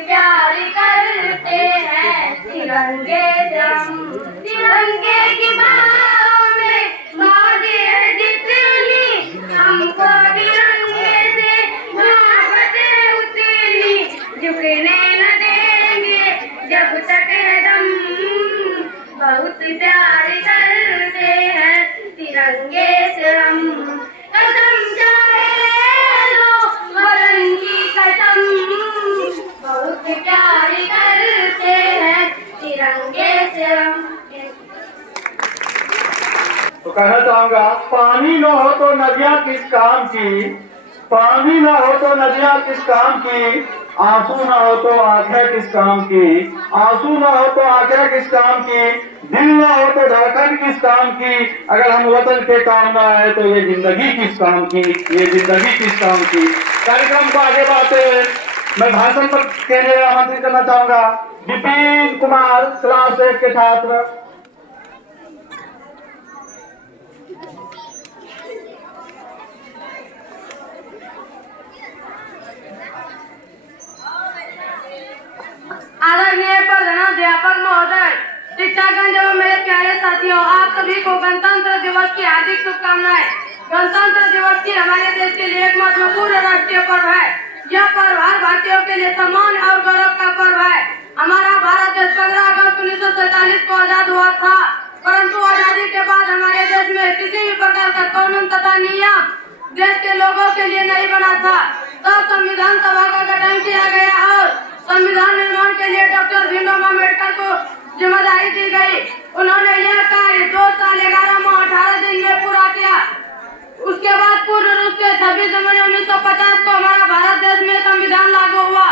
प्यार करते हैं तिरंगे से हम। तिरंगे की बाहों में मौज है जितनी, हमको तिरंगे से मोहब्बतें उतनी, झुकने न देंगे जब तक है दम। बहुत प्यार करते हैं तिरंगे से हम। कसम चाहे लो वतन की कसम, बहुत प्यार करते हैं तिरंगे से हम। तो कहना चाहूंगा, पानी न हो तो नदियां किस काम की, पानी न हो तो नदियां किस काम की, आंसू न हो तो आंखें किस काम की, आंसू न हो तो आंखें किस काम की, दिल न हो तो धड़कन किस काम की, अगर हम वतन के काम न आए तो ये जिंदगी किस काम की, ये जिंदगी किस काम की। कार्यक्रम को आगे बढ़ाते हुए मैं भाषण पर के लिए आमंत्रित करना चाहूंगा विपिन कुमार, क्लास 8 के छात्र। आदरणीय प्रधानाध्यापक महोदय, शिक्षागण एवं मेरे प्यारे साथियों, आप सभी को गणतंत्र दिवस की हार्दिक शुभकामनाएं। गणतंत्र दिवस की हमारे देश के लिए एक महत्वपूर्ण राष्ट्रीय पर्व है। यह पर्व हर भारतीयों के लिए सम्मान और गौरव का पर्व है। हमारा भारत देश 15 अगस्त 1947 को आजाद हुआ था, परंतु आजादी के बाद हमारे देश में किसी भी प्रकार का कानून तथा नियम देश के लोगों के लिए नहीं बना था। तब संविधान सभा का गठन किया गया और संविधान निर्माण के लिए डॉक्टर भीमराव अम्बेडकर को जिम्मेदारी दी गई। उन्होंने यह कार्य 2 साल 11 माह 18 दिन में पूरा किया। उसके बाद पूर्ण रूप से 26 जनवरी 1950 को हमारा भारत देश में संविधान लागू हुआ।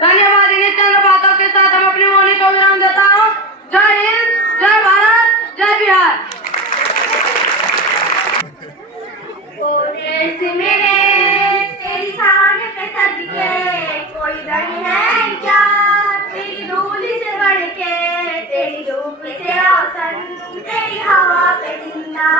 धन्यवाद। इन्हीं चंद बातों के साथ हम अपनी वाणी को विराम देता हूँ। जय हिंद, जय भारत, जय बिहार। देश मेरे तेरी शान पे सदके कोई नहीं है क्या, तेरी धूल से बढ़ के, तेरी धूप से रोशन, तेरी हवा पे जिंदा,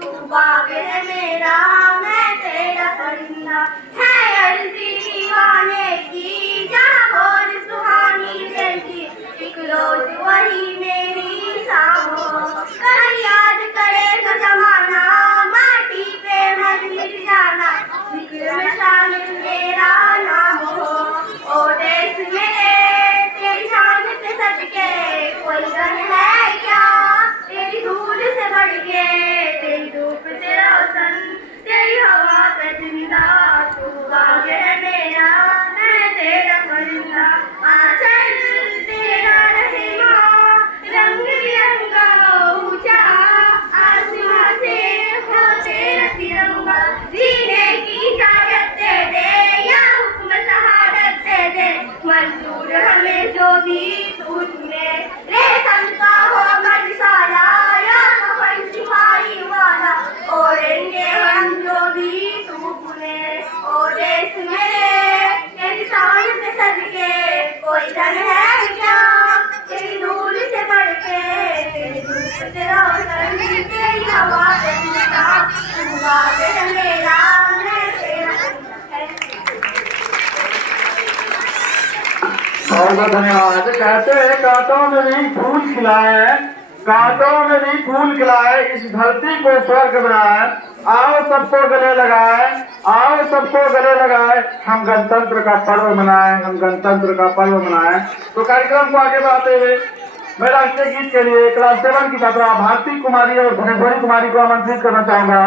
तू बाग है मेरा, मैं तेरा परिंदा। है अर्जी दीवाने की जहाँ भोर सुहानी जैसी, एक रोज वही मेरी शाम हो। कल याद करेगा जमाना, माटी पे मन मिट जाना, जिक्र में शामिल मेरा नाम हो। ओ देश मेरे तेरी शान पे सदके कोई गन है क्या, तेरी धूल से बढ़ के, तेरी धूप से रोशन, तेरी हवा पे जिंदा, तू बाग है मेरा, मैं तेरा परिंदा। आंचल तेरा रहमा रंग बिरंगा ऊंचा, आसमां से हो तेरा तिरंगा, जीने की इजाजत दे दे या हुक्म शहादत दे दे, मंजूर हमें जो भी तू चुने, रेशम का हो मधुशाला या कफन सिपाही वाला, ओढ़ेंगे हम जो भी तू चुने। ओ देश मेरे तेरी शान पे सदके कोई धन है क्या, तेरी धूल से बढ़ के, तेरी धूप से रोशन, तेरी हवा पे जिंदा, तू बाग है मेरा, मैं तेरा। बहुत बहुत धन्यवाद। कहते हैं कांटों में भी फूल खिलाए, कांटों में भी फूल खिलाए, इस धरती को स्वर्ग बनाए, आओ सबको गले लगाए, आओ सबको गले लगाए, हम गणतंत्र का पर्व मनाएं, हम गणतंत्र का पर्व मनाएं। तो कार्यक्रम को आगे बढ़ाते हुए मैं राष्ट्रीय गीत के लिए क्लास 7 की छात्रा भारती कुमारी और धनेश्वरी कुमारी को आमंत्रित करना चाहूंगा।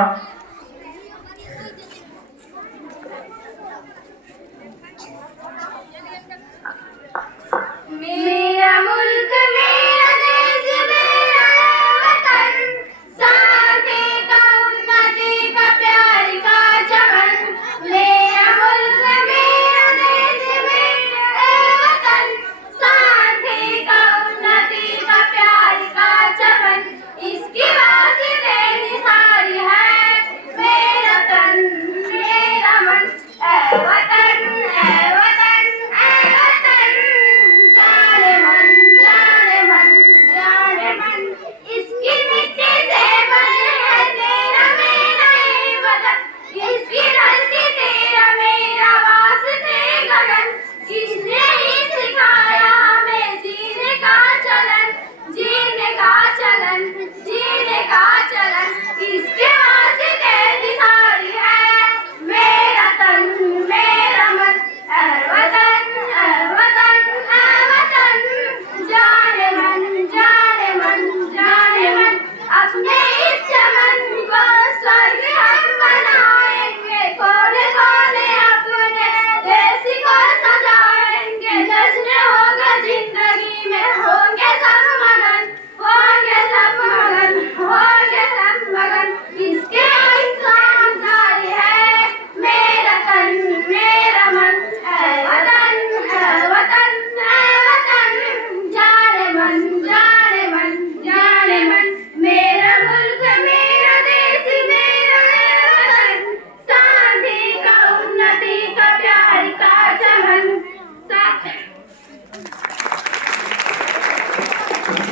मेरा मुल्क मेरा देश मेरा वतन, साथे का उन्नति का प्यार का चमन। मेरा मुल्क मेरा देश मेरा वतन, साथे का उन्नति का प्यार का चमन। इसकी वास्ते निसारी है मेरा तन मेरा मन। ऐ वतन ऐ वतन ऐ वतन, जाने मन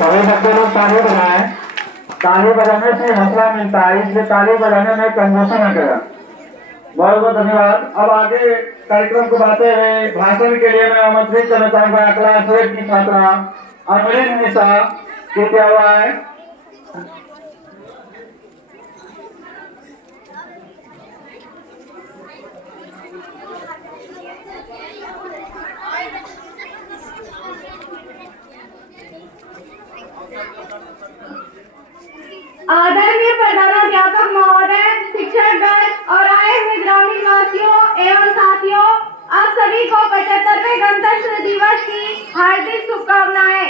सभी बच्चे लोग ताली बजाएं। ताली बजाने से हौसला मिलता है, इसलिए ताली बजाने में कंजूसी न करें। बहुत बहुत धन्यवाद। अब आगे कार्यक्रम को बढ़ाते हुए भाषण के लिए मैं आमंत्रित करना चाहूंगा क्लास 8 की छात्रा अमरीन निशा की क्या हुआ है। आदरणीय प्रधानाध्यापक महोदय, शिक्षकगण और आए हुए ग्रामीण वासियों एवं साथियों, आप सभी को 75वें गणतंत्र दिवस की हार्दिक शुभकामनाएं।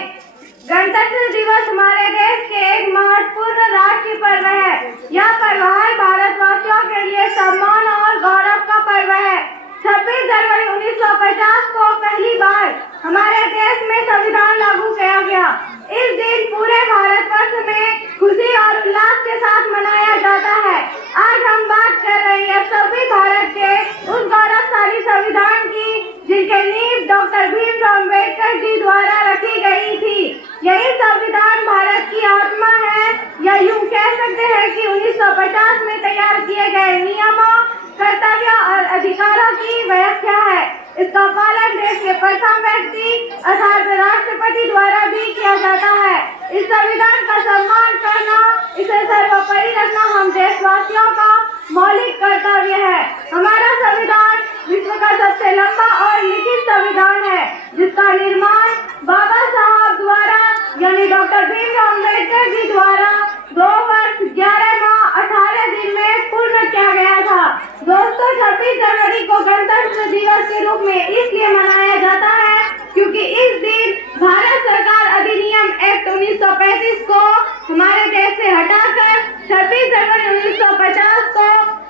गणतंत्र दिवस हमारे देश के एक महत्वपूर्ण राष्ट्रीय पर्व है। यह पर्व हर भारतवासियों के लिए सम्मान और गौरव का पर्व है। 26 जनवरी 1950 को पहली बार हमारे देश में संविधान लागू किया गया। इस दिन पूरे भारतवर्ष में खुशी और उल्लास के साथ मनाया जाता है। आज हम बात कर रहे हैं सभी भारत के उस गौरवशाली संविधान की जिनके नींव डॉक्टर भीमराव अम्बेडकर जी द्वारा रखी गई थी। यही संविधान भारत की आत्मा है, या यूं कह सकते हैं कि 1950 में तैयार किए गए नियमों, कर्तव्यों और अधिकारों की व्याख्या है। इसका पालन देश के प्रथम व्यक्ति अर्थात राष्ट्रपति द्वारा भी किया जाता है। इस संविधान का सम्मान करना, इसे सर्वोपरि रखना हम देशवासियों का मौलिक कर्तव्य है। हमारा संविधान विश्व का सबसे लंबा और लिखित संविधान है, जिसका निर्माण बाबा साहब द्वारा यानी डॉक्टर भीमराव अम्बेडकर जी द्वारा 2 वर्ष 11 माह 18 दिन में पूर्ण किया गया था। दोस्तों, 26 जनवरी को गणतंत्र दिवस के रूप में इसलिए मनाया जाता है क्योंकि इस दिन भारत सरकार अधिनियम एक्ट 1935 को हमारे देश से हटाकर 26 जनवरी 1950 को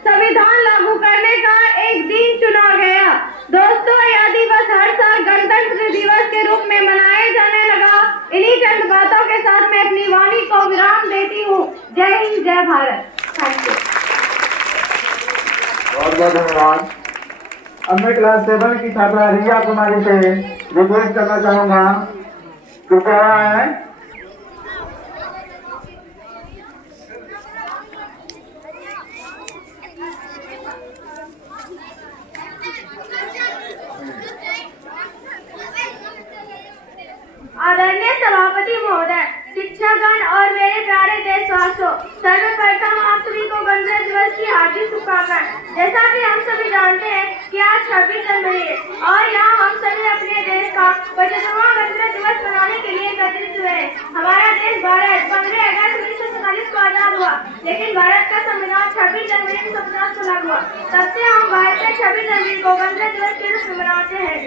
संविधान लागू करने का एक दिन चुना गया। दोस्तों, यह दिवस हर साल गणतंत्र दिवस के रूप में मनाया जाने लगा। इन्हीं चंद बातों के साथ मैं अपनी वाणी को विराम देती हूँ। जय हिंद, जय भारत। Thank you. बहुत बहुत धन्यवाद। अब मैं क्लास 7 की छात्रा रिया कुमारी से रिक्वेस्ट करना चाहूंगा कि क्या है। आदरणीय सभापति महोदय, शिक्षकगण और मेरे प्यारे देशवासियों, सर्वप्रथम आप सभी को गणतंत्र दिवस की हार्दिक शुभकामनाएं। जैसा कि हम सभी जानते हैं कि आज 26 जनवरी है और यहाँ हम सभी अपने देश का 75वां गणतंत्र दिवस मनाने के लिए एकत्रित हुए हैं। हमारा देश भारत 15 अगस्त 1947 को आजाद हुआ, लेकिन भारत का संविधान 26 जनवरी 1950 को लागू हुआ। तब से हम भारत में 26 जनवरी को गणतंत्र दिवस के रूप में मनाते हैं।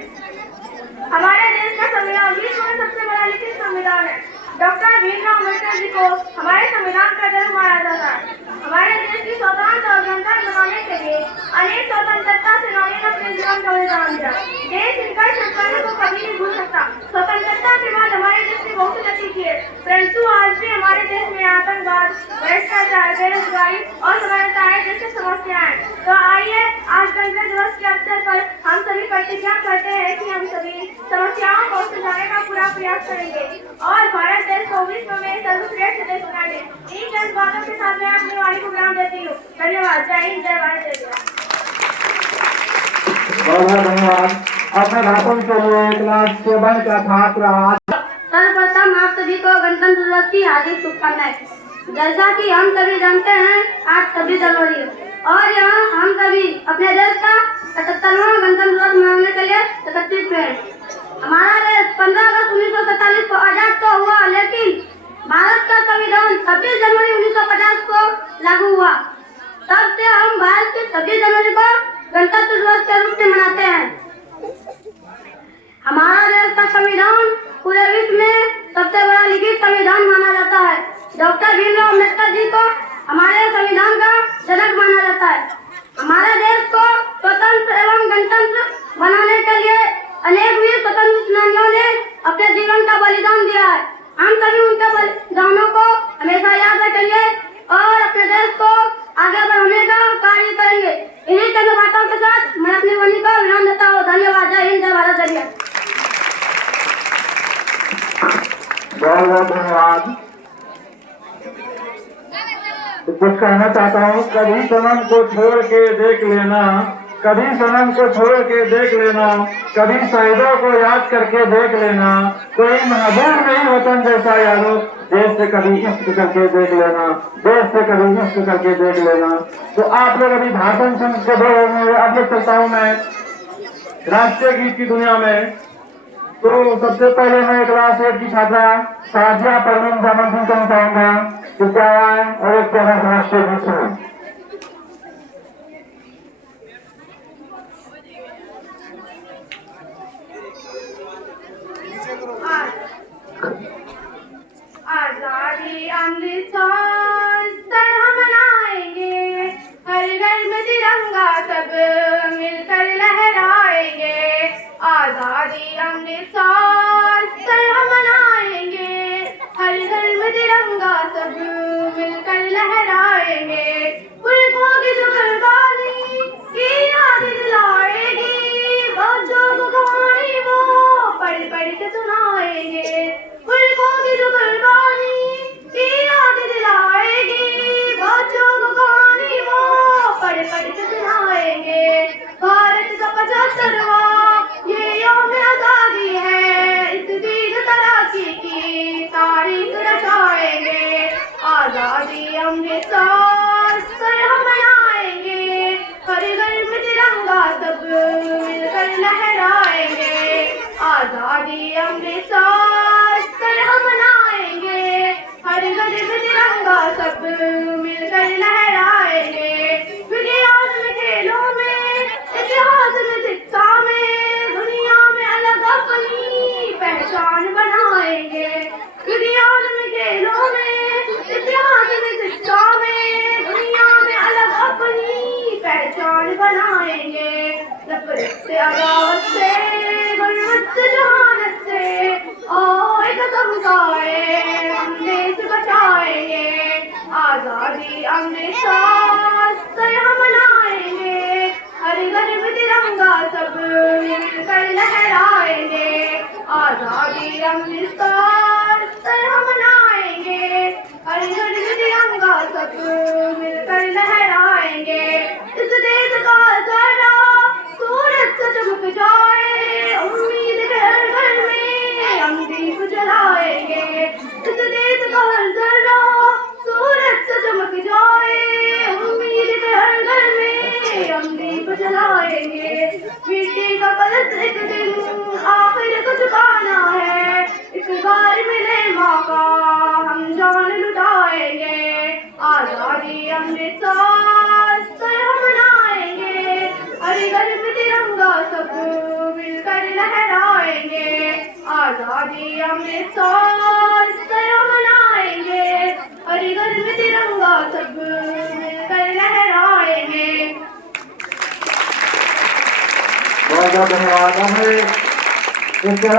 हमारे देश का संविधान विश्व में सबसे बड़ा लिखित संविधान है। डॉक्टर भीमराव अम्बेडकर जी को हमारे संविधान का जन्म माना जाता है। हमारे देश की स्वतंत्रता और गणतंत्र बनाने के लिए अनेक स्वतंत्रता सेनानियों ने अपने जीवन का बलिदान दिया। देश इनका सत्याग्रह को कभी नहीं भूल सकता। स्वतंत्रता के बाद हमारे देश ने बहुत उन्नति की है, परंतु आज भी हमारे देश में आतंकवाद, भ्रष्टाचार, बेरोजगारी और समानताएं जैसी समस्याएं। तो आइए आज गणतंत्र दिवस के अवसर पर हम सभी प्रतिज्ञा करते हैं कि हम सभी समस्याओं को सुलझाने का पूरा प्रयास करेंगे और भारत देश को विश्व में सर्वश्रेष्ठ देश बनाएंगे। इन चंद बातों के साथ मैं अपनी वाणी को विराम देती हूँ। धन्यवाद। जय हिंद, जय भारत, जय जय। बहुत बहुत धन्यवाद। अपने भाषण के लिए क्लास 7 का छात्र सर्वप्रथम आप सभी को गणतंत्र दिवस की हार्दिक शुभकामनाएं। जैसा कि हम सभी जानते हैं आज 26 जनवरी है और यहाँ हम सभी अपने देश का 75वां गणतंत्र दिवस मनाने के लिए एकत्रित हुए हैं। हमारा देश 15 अगस्त 1947 को आजाद तो हुआ, लेकिन भारत का संविधान 26 जनवरी 1950 को लागू हुआ। तब से हम भारत के 26 जनवरी को गणतंत्र दिवस के रूप में मनाते हैं। हमारा देश का संविधान पूरे विश्व में सबसे बड़ा लिखित संविधान माना जाता है। डॉक्टर भीमराव अम्बेडकर जी को हमारे संविधान का जनक माना जाता है। हमारे देश को स्वतंत्र एवं गणतंत्र बनाने के लिए अनेक वीर स्वतंत्र सेनानियों ने अपने जीवन का बलिदान दिया है। हम सभी उनके बलिदानों को हमेशा याद रखेंगे और अपने देश को आगे बढ़ाने का कार्य करेंगे। इन्हीं चंद बातों के साथ मैं अपनी वाणी को विराम देता हूँ। धन्यवाद। जय हिंद, जय भारत, जय। बहुत बहुत धन्यवाद। तो कुछ कहना चाहता हूँ, कभी सनम को छोड़ के देख लेना, कभी सनम को छोड़ के देख लेना, कभी शहीदों को याद करके देख लेना, कोई महबूब नहीं वतन जैसा यारो, देश से कभी इश्क करके देख लेना, देश से कभी इश्क करके देख लेना। तो आप लोग अभी भाषण सुन के अब लोग चलता हूँ मैं राष्ट्रीय गीत की दुनिया में। तो सबसे पहले मैं क्लास 8 की छात्रा साजिया परवीन जामन सिंह को चाहूंगा कि क्या आए और एक प्यारा राष्ट्रीय गीत सुने। आजादी अमृतसर तरह मनाएंगे, हर घर में तिरंगा सब मिलकर लहराएंगे। आजादी अमृतसर तरह मनाएंगे, हर घर में तिरंगा सब मिलकर लहराएंगे। पुरखों की जो कुर्बानी की याद दिलाएगी, बच्चों को कहानी वो पढ़ पढ़ के सुनाएंगे। पुरखों की जो कुर्बानी की याद दिलाएगी, बच्चों को कहानी वो पढ़ पढ़ के सुनाएंगे। भारत का 75वां ये यौम आजादी है, इस दिन तरक्की की तारीख रचाएंगे। आजादी अमृतसर तरह मनाएंगे, हर घर में तिरंगा सब मिलकर लहराएंगे। आजादी अमृतसर तरह मनाएंगे, हर घर में तिरंगा सब मिलकर लहराएंगे। विज्ञान में, खेलों में, इतिहास में, शिक्षा में, दुनिया में अलग अपनी पहचान बनाएंगे। विज्ञान में, खेलों में, इतिहास में, शिक्षा में, दुनिया में अलग अपनी पहचान बनाएंगे। नफरत से, अदावत से, गुर्बत से, जहानत से, और कसम खाए हम देश बचाएंगे। आजादी अमृतसर तरह मनाएंगे, हर घर में तिरंगा सब मिलकर लहराएंगे। आजादी अमृतसर तरह मनाएंगे, हर घर में तिरंगा सब मिलकर लहराएंगे। इस देश का जरा सूरज से चमक जाए, उम्मीद के हर घर में हम दीप जलाएंगे। इस देश का हर जरा सूरज से चमक जाए, उम्मीद के हर घर में हम दीप जलाएंगे। मिट्टी का कलश एक दिन आखिर को झुकाना है, इस बार मिले मौका हम जान लुटाएंगे। आजादी अमृतसर तरह मनाएंगे, हर घर में तिरंगा सब मिलकर लहराएंगे। आजादी अमृतसर तरह मनाएंगे, हर घर में तिरंगा सब मिलकर लहराएंगे। बहुत बहुत धन्यवाद।